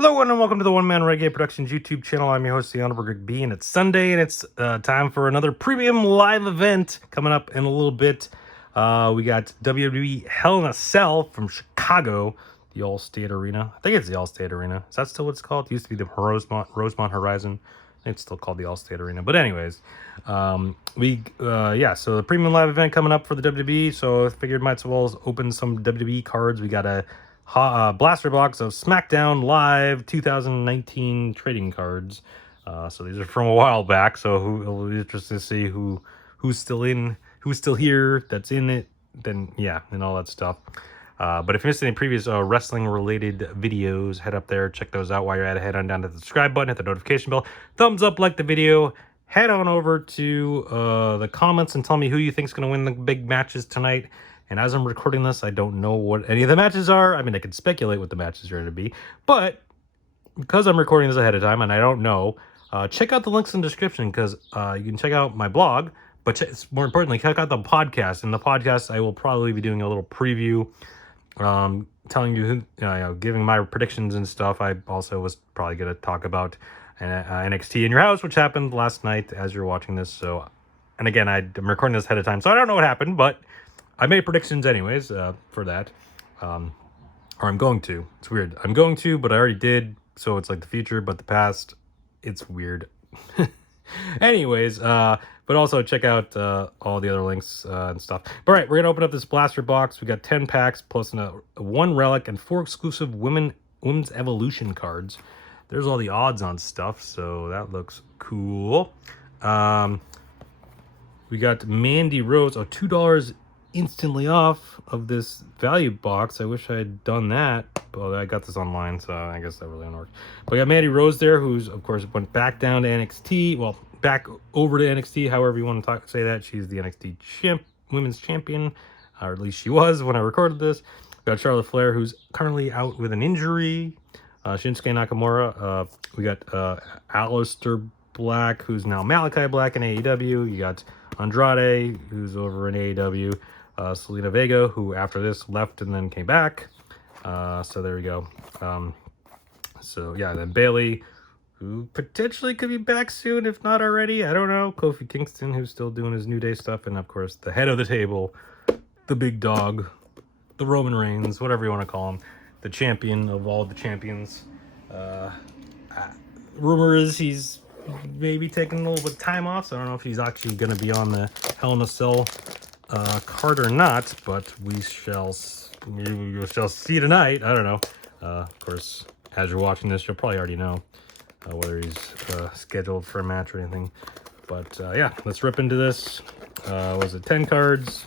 Hello and welcome to the One Man Reggae Productions YouTube channel. I'm your host, the Honorable Greg B, and it's Sunday, and it's time for another premium live event coming up in a little bit. We got WWE Hell in a Cell from Chicago, the Allstate Arena. I think it's the Allstate Arena. Is that still what it's called? It used to be the Rosemont Horizon. I think it's still called the Allstate Arena. But anyways, so the premium live event coming up for the WWE. So I figured might as well open some WWE cards. We got a blaster box of Smackdown Live 2019 trading cards. So these are from a while back. So it'll be interesting to see who's still here, that's in it. Then yeah, and all that stuff. But if you missed any previous wrestling related videos, head up there, check those out. While you're at it, head on down to the subscribe button, hit the notification bell, thumbs up, like the video. Head on over to the comments and tell me who you think is going to win the big matches tonight. And as I'm recording this, I don't know what any of the matches are. I mean, I can speculate what the matches are going to be. But because I'm recording this ahead of time and I don't know, check out the links in the description because you can check out my blog. But more importantly, check out the podcast. In the podcast, I will probably be doing a little preview, telling you, giving my predictions and stuff. I also was probably going to talk about NXT in your house, which happened last night as you're watching this. So, and again, I'm recording this ahead of time, so I don't know what happened, but I made predictions anyways for that, or I'm going to. It's weird. I'm going to, but I already did, so it's like the future, but the past, it's weird. Anyways, but also check out all the other links and stuff. But all right, we're going to open up this blaster box. We got 10 packs plus one relic and 4 exclusive Women's Evolution cards. There's all the odds on stuff, so that looks cool. We got Maddie Rose, $2 instantly off of this value box. I wish I had done that, but I got this online, so I guess that really didn't work. But we got Maddie Rose there, who's of course went back down to NXT. Well, back over to NXT, however you want to say that. She's the NXT women's champion, or at least she was when I recorded this. We got Charlotte Flair, who's currently out with an injury. Shinsuke Nakamura. We got Aleister Black, who's now Malachi Black in AEW. You got Andrade, who's over in AEW. Selena Vega, who after this left and then came back. So there we go. Then Bailey, who potentially could be back soon, if not already. I don't know. Kofi Kingston, who's still doing his New Day stuff. And of course, the head of the table, the big dog, the Roman Reigns, whatever you want to call him. The champion of all the champions. Rumor is he's maybe taking a little bit of time off, so I don't know if he's actually going to be on the Hell in a Cell card or not, but we shall see tonight. I don't know. Of course, as you're watching this, you'll probably already know whether he's scheduled for a match or anything. But yeah, let's rip into this. Was it 10 cards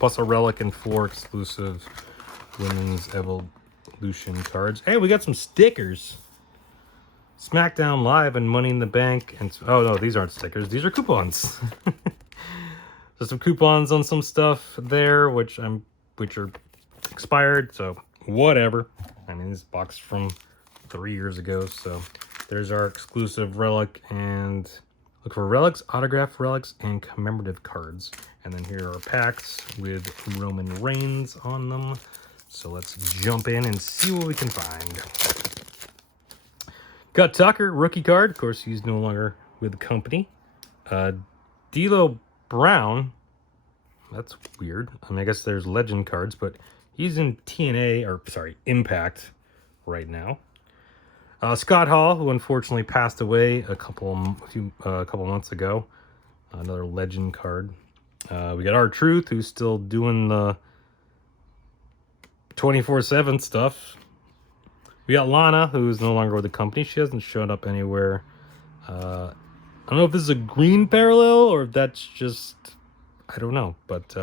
plus a relic and 4 exclusive Women's Evolution cards? Hey, we got some stickers. SmackDown Live and Money in the Bank, and oh no, these aren't stickers. These are coupons. So some coupons on some stuff there, which are expired. So whatever. I mean, this box from 3 years ago. So there's our exclusive relic, and look for relics, autograph relics, and commemorative cards. And then here are packs with Roman Reigns on them. So let's jump in and see what we can find. Got Tucker, rookie card. Of course, he's no longer with the company. D'Lo Brown. That's weird. I mean, I guess there's legend cards, but he's in Impact right now. Scott Hall, who unfortunately passed away a couple months ago. Another legend card. We got R-Truth, who's still doing the 24/7 stuff. We got Lana, who's no longer with the company. She hasn't shown up anywhere. I don't know if this is a green parallel or if that's just, I don't know. But,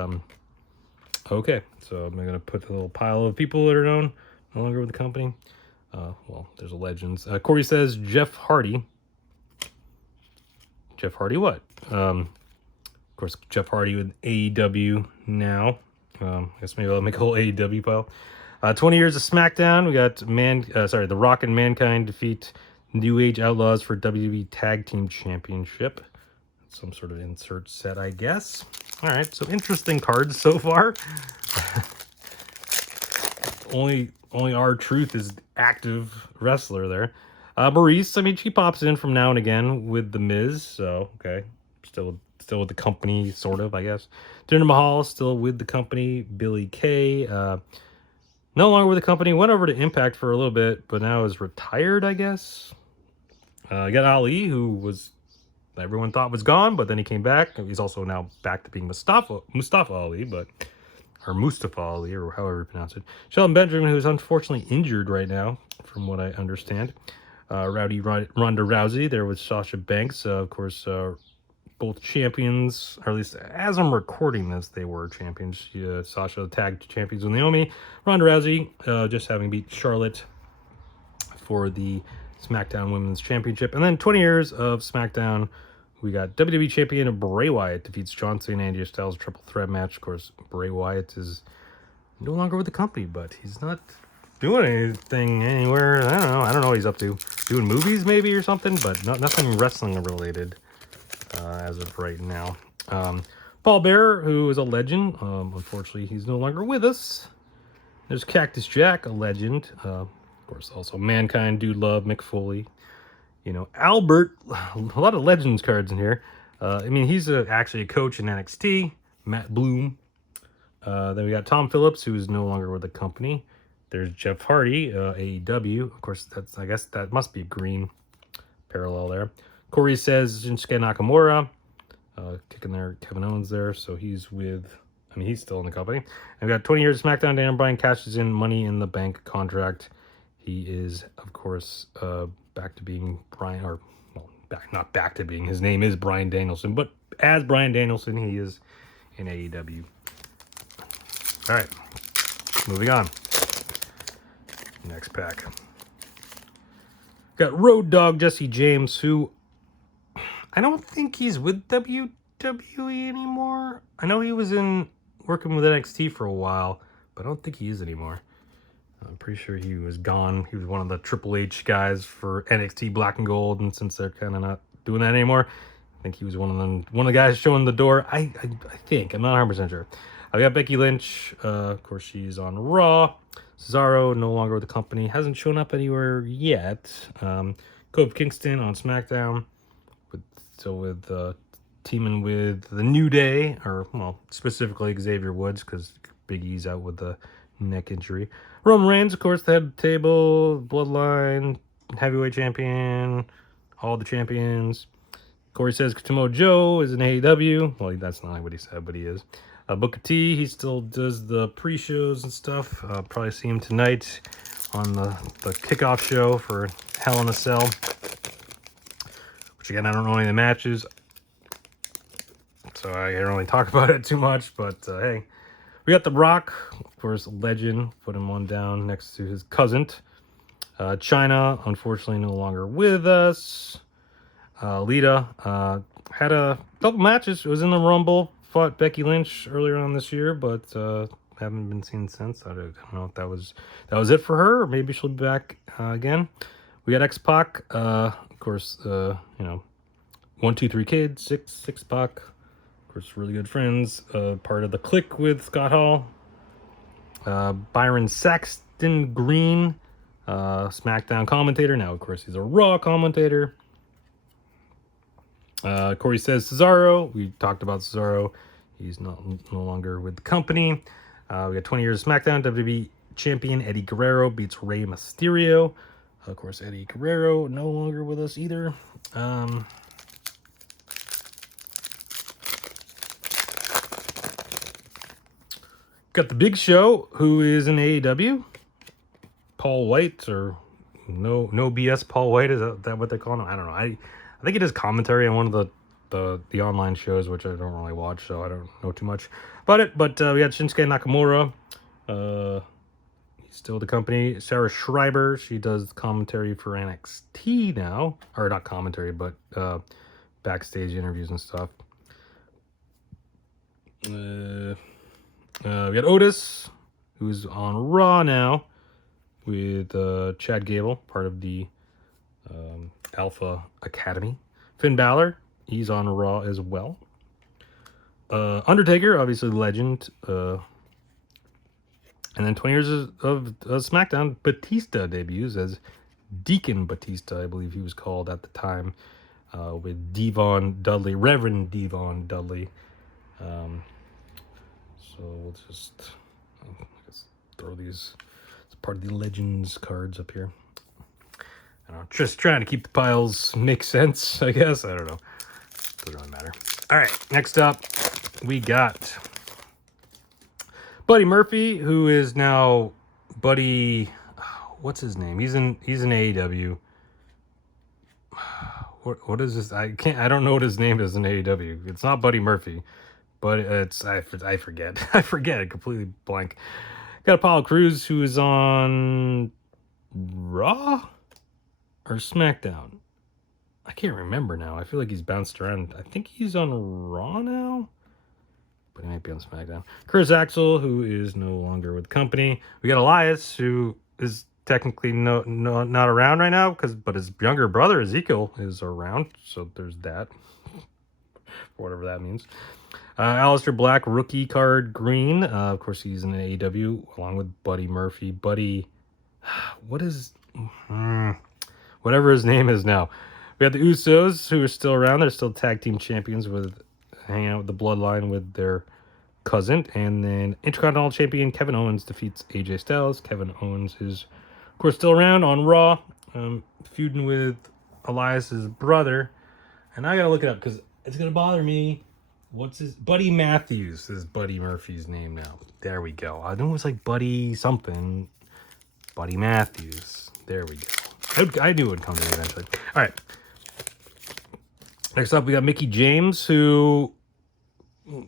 okay. So I'm going to put a little pile of people that are no longer with the company. Well, there's a Legends. Corey says Jeff Hardy. Jeff Hardy what? Of course, Jeff Hardy with AEW now. I guess maybe I'll make a whole AEW pile. 20 years of SmackDown. We got The Rock and Mankind defeat New Age Outlaws for WWE Tag Team Championship. Some sort of insert set, I guess. All right, so interesting cards so far. only R-Truth is active wrestler there. Maurice, I mean, she pops in from now and again with the Miz, so okay, still with the company, sort of, I guess. Jinder Mahal still with the company. Billy Kay, no longer with the company. Went over to Impact for a little bit, but now is retired, I guess. You got Ali, who was everyone thought was gone, but then he came back. He's also now back to being Mustafa Ali, or Mustafa Ali, or however you pronounce it. Shelton Benjamin, who's unfortunately injured right now, from what I understand. Ronda Rousey there with Sasha Banks, of course. Both champions, or at least as I'm recording this, they were champions. Sasha tag champions with Naomi. Ronda Rousey just having beat Charlotte for the SmackDown Women's Championship. And then 20 years of SmackDown, we got WWE Champion Bray Wyatt defeats John Cena and AJ Styles triple threat match. Of course, Bray Wyatt is no longer with the company, but he's not doing anything anywhere. I don't know what he's up to. Doing movies maybe or something, but nothing wrestling related. As of right now. Paul Bearer, who is a legend. Unfortunately, he's no longer with us. There's Cactus Jack, a legend. Of course, also Mankind, Dude Love, Mick Foley. You know, Albert. A lot of legends cards in here. I mean, he's actually a coach in NXT. Matt Bloom. Then we got Tom Phillips, who is no longer with the company. There's Jeff Hardy, AEW. Of course, I guess that must be green parallel there. Corey says Shinsuke Nakamura, kicking there Kevin Owens there, so he's still in the company. And we got 20 years of SmackDown. Daniel Bryan cashes in Money in the Bank contract. He is, of course, back to being Bryan, or well, not back to being. His name is Bryan Danielson, but as Bryan Danielson, he is in AEW. All right, moving on. Next pack. Got Road Dogg Jesse James, who I don't think he's with WWE anymore. I know he was working with NXT for a while, but I don't think he is anymore. I'm pretty sure he was gone. He was one of the Triple H guys for NXT Black and Gold, and since they're kind of not doing that anymore, I think he was one of the guys showing the door. I think. I'm not 100% sure. I got Becky Lynch. Of course, she's on Raw. Cesaro, no longer with the company. Hasn't shown up anywhere yet. Kofi Kingston on SmackDown. With teaming with the New Day, or well, specifically Xavier Woods, because Big E's out with the neck injury. Roman Reigns, of course, the head of the table, Bloodline, heavyweight champion, all the champions. Corey says Samoa Joe is in AEW. Well, that's not what he said, but he is. Booker T, he still does the pre-shows and stuff. Probably see him tonight on the kickoff show for Hell in a Cell. Which again, I don't know any of the matches, so I can't really talk about it too much. But hey, we got The Rock, of course, legend. Put him on down next to his cousin. Chyna, unfortunately, no longer with us. Lita had a couple matches. It was in the Rumble. Fought Becky Lynch earlier on this year, but haven't been seen since. I don't know if that was it for her, or maybe she'll be back again. We got X-Pac, of course, 1, 2, 3 Kids, Six Pac, of course, really good friends, part of the Clique with Scott Hall. Byron Saxton Green, SmackDown commentator. Now, of course, he's a Raw commentator. Corey says Cesaro. We talked about Cesaro. He's no longer with the company. We got 20 years of SmackDown. WWE Champion Eddie Guerrero beats Rey Mysterio. Of course, Eddie Guerrero no longer with us either. Got the Big Show, who is in AEW. Paul White, or no BS Paul White, is that what they call him? I don't know. I think he does commentary on one of the online shows, which I don't really watch, so I don't know too much about it. But we got Shinsuke Nakamura. He's still the company. Sarah Schreiber, she does commentary for NXT now. Or not commentary, but backstage interviews and stuff. We got Otis, who's on Raw now with Chad Gable, part of the Alpha Academy. Finn Balor, he's on Raw as well. Undertaker, obviously legend. And then 20 years of SmackDown, Batista debuts as Deacon Batista, I believe he was called at the time, with Devon Dudley, Reverend Devon Dudley. So we'll just throw these as part of the Legends cards up here. I don't know, just trying to keep the piles make sense, I guess. I don't know. Doesn't really matter. All right, next up, we got Buddy Murphy, who is now Buddy. What's his name? He's in AEW. What is this? I don't know what his name is in AEW. It's not Buddy Murphy, but it's I forget. I forget. Completely blank. Got Apollo Cruz, who is on Raw or SmackDown. I can't remember now. I feel like he's bounced around. I think he's on Raw now, but he might be on SmackDown. Curtis Axel, who is no longer with the company. We got Elias, who is technically not around right now, but his younger brother Ezekiel is around, so there's that. For whatever that means. Aleister Black, rookie card green. Of course, he's in AEW along with Buddy Murphy. Buddy, whatever his name is now. We got the Usos, who are still around. They're still tag team champions, hanging out with the Bloodline with their cousin. And then Intercontinental Champion Kevin Owens defeats AJ Styles. Kevin Owens is, of course, still around on Raw, feuding with Elias's brother. And I gotta look it up because it's gonna bother me. What's his Buddy Matthews is Buddy Murphy's name now. There we go. I knew it was like Buddy something. Buddy Matthews. There we go. I knew it would come to me eventually. All right. Next up, we got Mickie James, who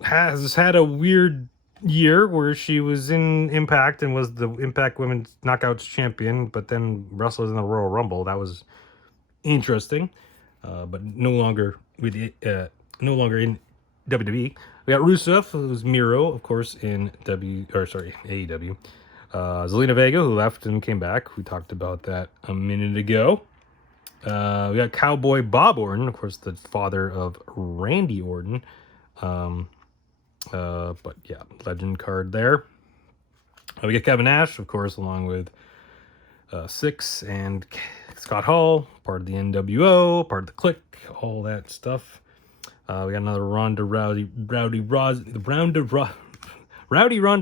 has had a weird year where she was in Impact and was the Impact Women's Knockouts champion, but then wrestled in the Royal Rumble. That was interesting, but no longer in WWE. We got Rusev, who's Miro, of course, in AEW. Zelina Vega, who left and came back. We talked about that a minute ago. We got Cowboy Bob Orton, of course, the father of Randy Orton. But yeah, legend card there. We got Kevin Nash, of course, along with Six and Scott Hall, part of the NWO, part of the Clique, all that stuff. We got another Rowdy Ronda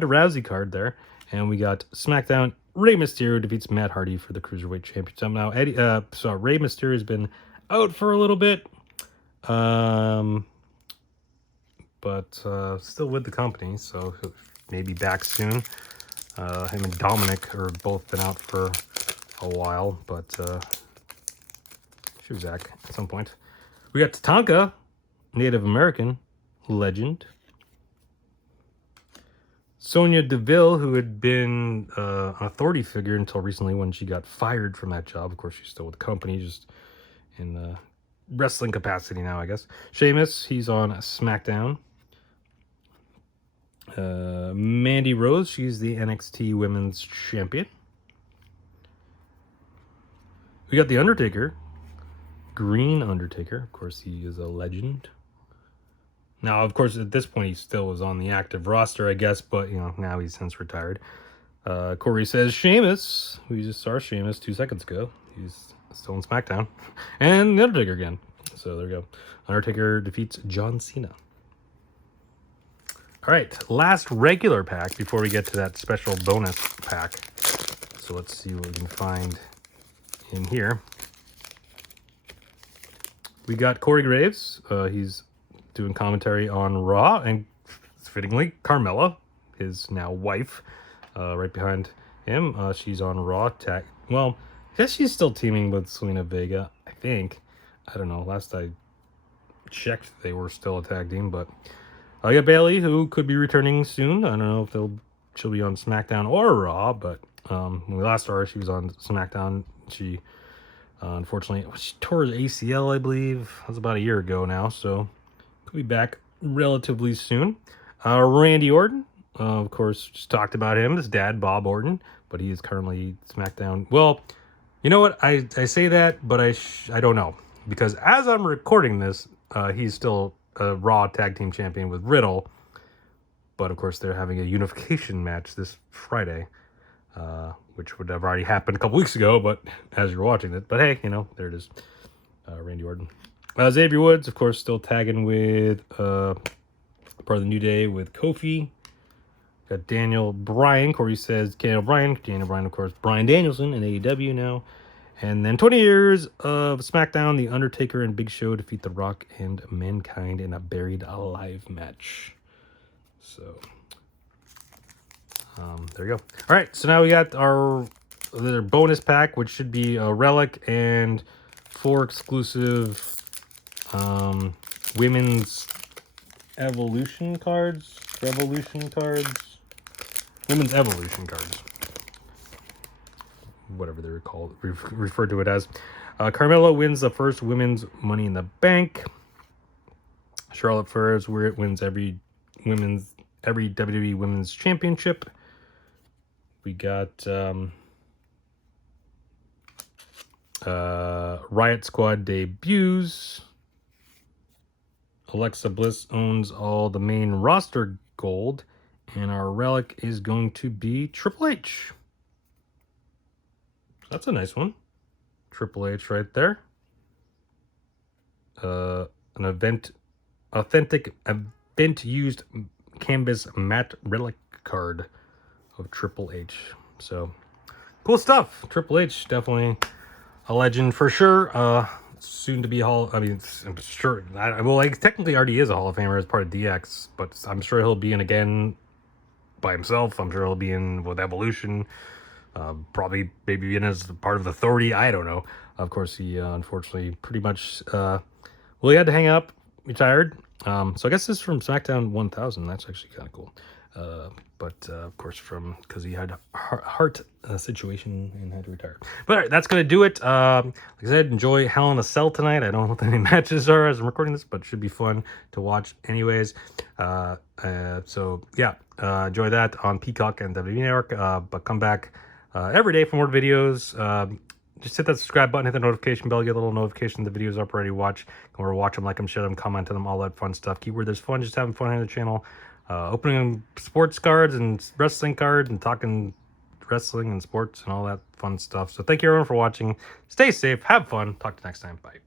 Rousey card there. And we got SmackDown. Rey Mysterio defeats Matt Hardy for the Cruiserweight Championship. Now, Rey Mysterio has been out for a little bit, but still with the company, so he'll maybe back soon. Him and Dominic are both been out for a while, but should be back at some point. We got Tatanka, Native American legend. Sonia Deville, who had been an authority figure until recently when she got fired from that job. Of course, she's still with the company, just in wrestling capacity now, I guess. Sheamus, he's on SmackDown. Maddie Rose, she's the NXT Women's Champion. We got The Undertaker. Green Undertaker. Of course, he is a legend. Now, of course, at this point, he still was on the active roster, I guess, but, now he's since retired. Corey says Sheamus. We just saw Sheamus 2 seconds ago. He's still on SmackDown. And The Undertaker again. So there we go. Undertaker defeats John Cena. All right, last regular pack before we get to that special bonus pack. So let's see what we can find in here. We got Cory Graves. He's doing commentary on Raw, and fittingly, Carmella, his now wife, right behind him. She's on Raw. I guess she's still teaming with Zelina Vega, I think. I don't know. Last I checked, they were still a tag team, but I got Bayley, who could be returning soon. I don't know if she'll be on SmackDown or Raw, but when we last saw her, she was on SmackDown. She, unfortunately, she tore her ACL, I believe. That was about a year ago now, so could be back relatively soon. Randy Orton, of course, just talked about him. His dad, Bob Orton, but he is currently SmackDown. Well, you know what? I say that, but I don't know. Because as I'm recording this, he's still a Raw Tag Team Champion with Riddle. But of course, they're having a unification match this Friday, which would have already happened a couple weeks ago. But as you're watching it, but hey, you know, there it is. Randy Orton, Xavier Woods, of course, still tagging with part of the New Day with Kofi. Got Daniel Bryan. Corey says Daniel Bryan. Daniel Bryan, of course, Bryan Danielson in AEW now. And then 20 years of SmackDown, The Undertaker and Big Show defeat The Rock and Mankind in a Buried Alive match. So, there you go. All right, so now we got our bonus pack, which should be a Relic and 4 exclusive women's evolution cards. Women's evolution cards. Whatever they're called, referred to it as. Carmella wins the first women's Money in the Bank. Charlotte Flair wins every WWE Women's Championship. We got Riot Squad debuts. Alexa Bliss owns all the main roster gold. And our relic is going to be Triple H. That's a nice one. Triple H right there. An authentic event used canvas matte relic card of Triple H. So cool stuff. Triple H, definitely a legend for sure. Soon to be I'm sure. Well, like technically already is a Hall of Famer as part of DX, but I'm sure he'll be in again by himself. I'm sure he'll be in with Evolution. Probably maybe in as part of Authority. I don't know. Of course, he unfortunately pretty much he had to hang up, retired. So I guess this is from SmackDown 1000. That's actually kind of cool. But of course, because he had a heart situation and had to retire. But all right, that's gonna do it. Like I said, enjoy Hell in a Cell tonight. I don't know what any matches are as I'm recording this, but it should be fun to watch anyways. So yeah, enjoy that on Peacock and WWE Network. But come back every day for more videos. Just hit that subscribe button, hit the notification bell, get a little notification the videos up already. Watch them, like them, share them, comment on them, all that fun stuff. Keyword there's fun, just having fun on the channel. Opening sports cards and wrestling cards and talking wrestling and sports and all that fun stuff. So thank you everyone for watching. Stay safe, have fun. Talk to you next time. Bye.